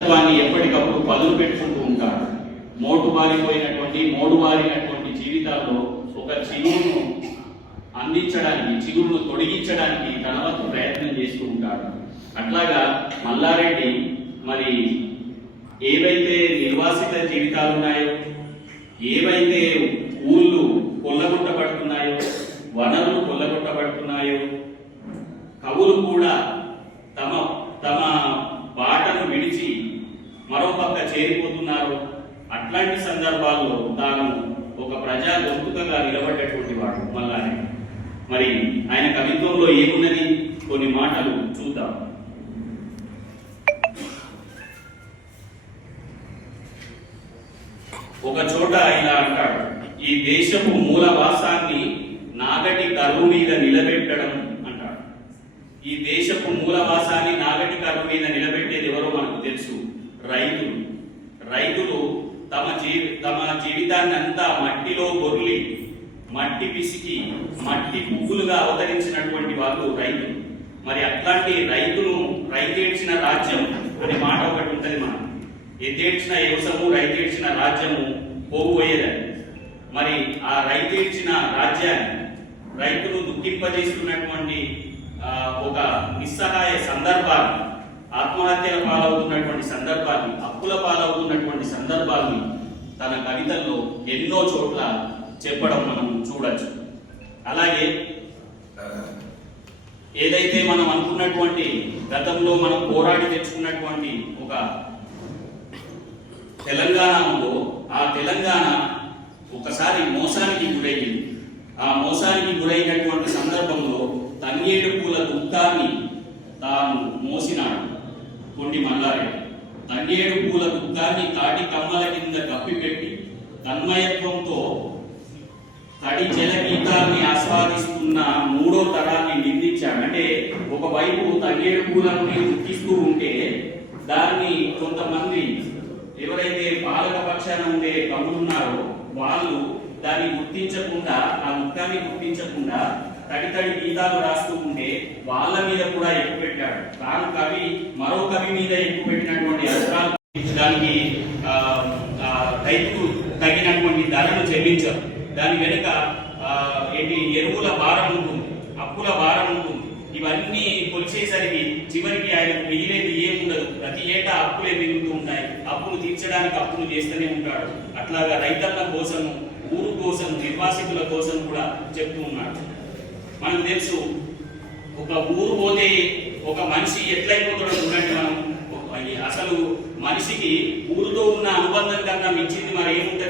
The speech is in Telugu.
ఎప్పటికప్పుడు పదులు పెట్టుకుంటూ ఉంటాడు. మోడువారినటువంటి జీవితాల్లో ఒక చిగురును అందించడానికి, చిగురును తొడిగించడానికి తన వంతు ప్రయత్నం చేస్తూ ఉంటాడు. అట్లాగా మల్లారెడ్డి మరి ఏవైతే నిర్వాసిత జీవితాలు ఉన్నాయో, ఏవైతే ఊళ్ళు కొల్లగొట్టబడుతున్నాయో, వనరులు కొల్లగొట్టబడుతున్నాయో, కవులు కూడా తమ తమ బాటను విడిచి మరో పక్క చేరిపోతున్నారు. అట్లాంటి సందర్భాల్లో తాను ఒక ప్రజా గొంతుకగా నిలబడ్డటువంటి వాడు మల్లారెడ్డి. మరి ఆయన కవిత్వంలో ఏమున్నది, కొన్ని మాటలు చూద్దాం. ఒక చోట ఇలా అంటాడు, ఈ దేశపు మూలవాసాన్ని నాగటి కరువు మీద నిలబెట్టడం అంటాడు. ఈ దేశపు మూలవాసాన్ని నాగటి కరువు మీద నిలబెట్టేది ఎవరో మనకు తెలుసు, రైతులు. రైతులు తమ జీవితాన్ని అంతా మట్టిలో బొర్లి, మట్టి పిసికి, మట్టి పువ్వులుగా అవతరించినటువంటి వాళ్ళు రైతులు. మరి అట్లాంటి రైతేడ్చిన రాజ్యం అనే మాట ఒకటి ఉంటుంది. మనం ఎద్దేడ్చిన వ్యవసము, రైతేడ్చిన రాజ్యము పోగుపోయేదని. మరి ఆ రైతేడ్చిన రాజ్యాన్ని, రైతులు దుఃఖింపజేస్తున్నటువంటి ఒక నిస్సహాయ సందర్భాన్ని, ఆత్మహత్యల పాలవుతున్నటువంటి సందర్భాన్ని, అప్పుల పాలవుతున్నటువంటి సందర్భాన్ని తన కవితల్లో ఎన్నో చోట్ల చెప్పడం మనం చూడొచ్చు. అలాగే ఏదైతే మనం అనుకున్నటువంటి గతంలో మనం పోరాడి తెచ్చుకున్నటువంటి ఒక తెలంగాణ ఉందో, ఆ తెలంగాణ ఒకసారి మోసానికి గురైంది. ఆ మోసానికి గురైనటువంటి సందర్భంలో తంగేడు పూల దుఃఖాన్ని తాను మోసినాడు కొండి మల్లారెడ్డి. తంగేడు పూల దుఃఖాన్ని తాటి కమ్మల కింద కప్పిపెట్టి తన్మయత్వంతో తడి జల గీతాన్ని ఆస్వాదిస్తున్న మూడో తరాన్ని నిందించాడు. అంటే ఒకవైపు తంగేడు పూలను దుఃఖిస్తూ ఉంటే దాన్ని కొంతమంది ఎవరైతే పాలక పక్షాన ఉండే కవులున్నారో వాళ్ళు దాన్ని గుర్తించకుండా, ఆ దుఃఖాన్ని గుర్తించకుండా తడి గీతాలు రాస్తూ ఉంటే వాళ్ళ మీద కూడా ఎక్కువ పెట్టాడు. తాను కవి మరో కవి మీద ఎక్కువ పెట్టినటువంటి అస్త్రాలు దానికి రైతుకు తగినటువంటి ధరను చెల్లించారు. దాని వెనుక ఎరువుల భారం ఉంటుంది, అప్పుల భారం ఉంటుంది. ఇవన్నీ కొలిచేసరికి చివరికి ఆయనకు మిగిలేది ఏముండదు. ప్రతి ఏటా అప్పులే మిగులుతూ ఉంటాయి. అప్పులు తీర్చడానికి అప్పులు చేస్తూనే ఉంటాడు. అట్లాగా రైతన్న కోసము, ఊరు కోసం, నిర్వాసితుల కోసం కూడా చెప్తూ ఉన్నాడు. మనకు తెలుసు, ఒక ఊరు పోతే ఒక మనిషి ఎట్లయిపోతాడో చూడండి. మనం అసలు మనిషికి ఊరితో ఉన్న అనుబంధం కన్నా మించింది మరి ఏముంటుంది?